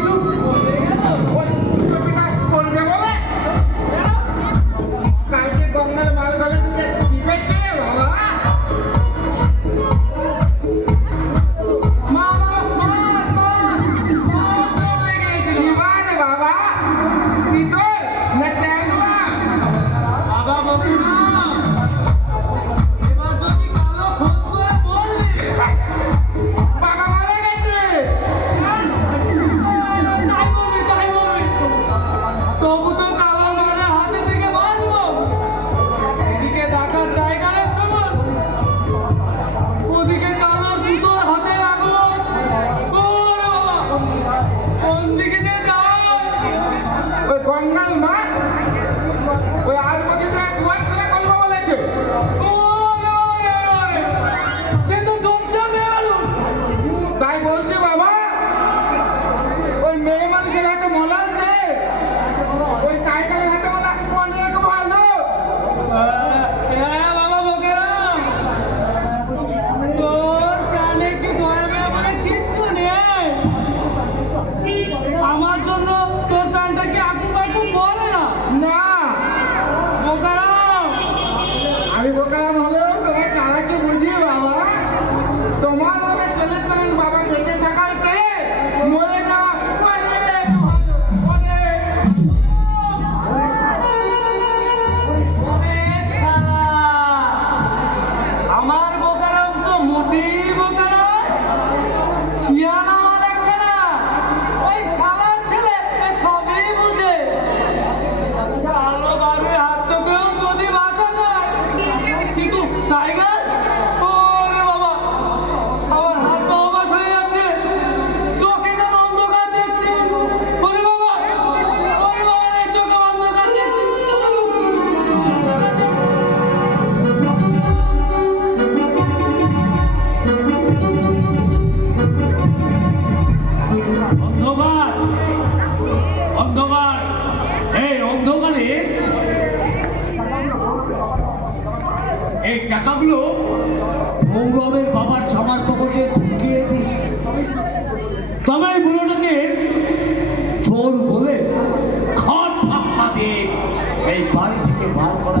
কিছু Lord. টাকাগুলো গৌরবের বাবার জামার পকেটে ঢুকিয়ে দিই। তবে বুড়োটাকে চোর বলে খড় ধাক্কা দিয়ে এই বাড়ি থেকে বার করা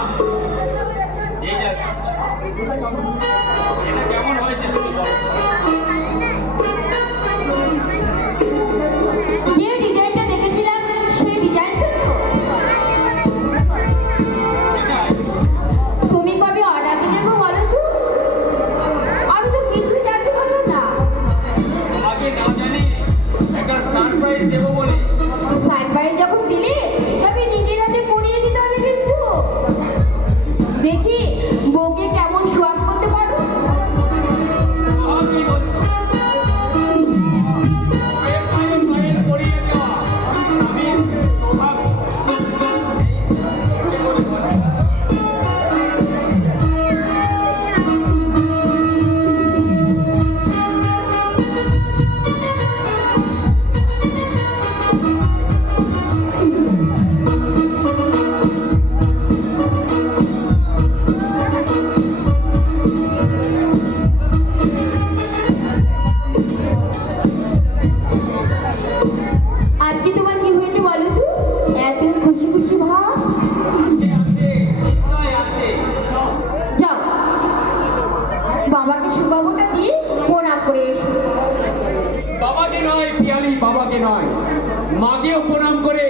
আমিও প্রণাম করে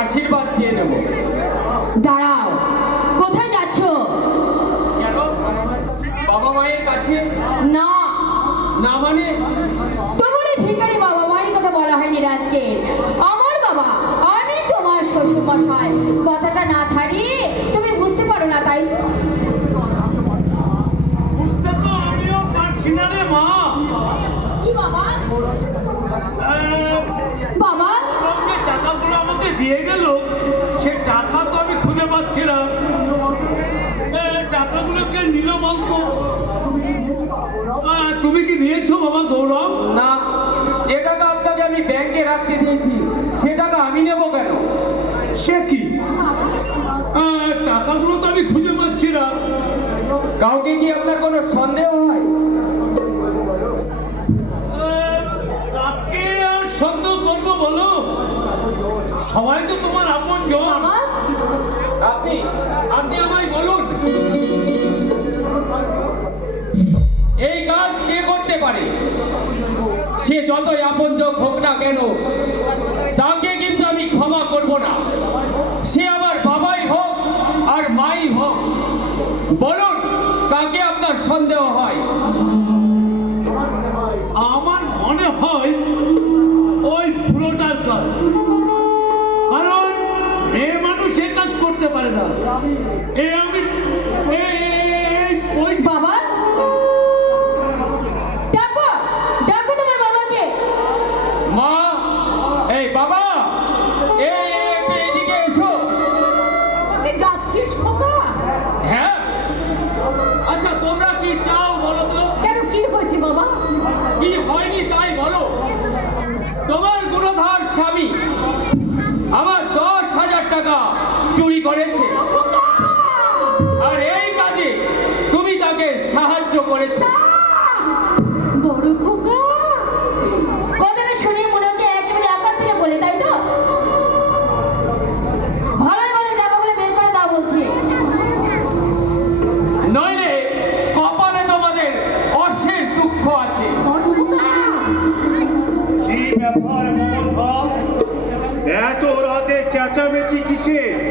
আশীর্বাদ চেয়ে নেব। দাঁড়াও কোথায় যাচ্ছ? বাবা মায়ের কাছে? না। না মানে? তোমার ভিখারি বাবা মায়ের কথা বলা হয়নি রাজকে। আমার বাবা আমি তোমার শ্বশুর মশাই কথাটা না ছাড়িয়ে তুমি বুঝতে পারো না তাই দিয়ে গেল সে টাকা তো আমি খুঁজে পাচ্ছি না। এ, টাকাগুলো কে নিল বলতো। তুমি কি নিয়েছো বাবা গৌরব? না যে টাকা আপনাকে আমি ব্যাংকে রাখতে দিয়েছি সে টাকা আমি নেব কেন? সে কি? টাকাগুলো তো আমি খুঁজে পাচ্ছি না। কাউকে কি আপনার কোনো সন্দেহ হয়? সবাই তো তোমার আপন বাবা আপনি আপনি আমায় বলুন। এই কাজ কে করতে পারে? সে যতই আপন যোগ হোক না কেন তাকে কিন্তু আমি ক্ষমা করব না। সে আমার বাবাই হোক আর মাই হোক বলুন কাকে আপনার সন্দেহ হয়? আমার মনে হয় ওই পুরোটার কাজ। করতে পারে না। এ আমি বাবা রাতে চেঁচামেচি কিসে চেঁচামেচি কিসে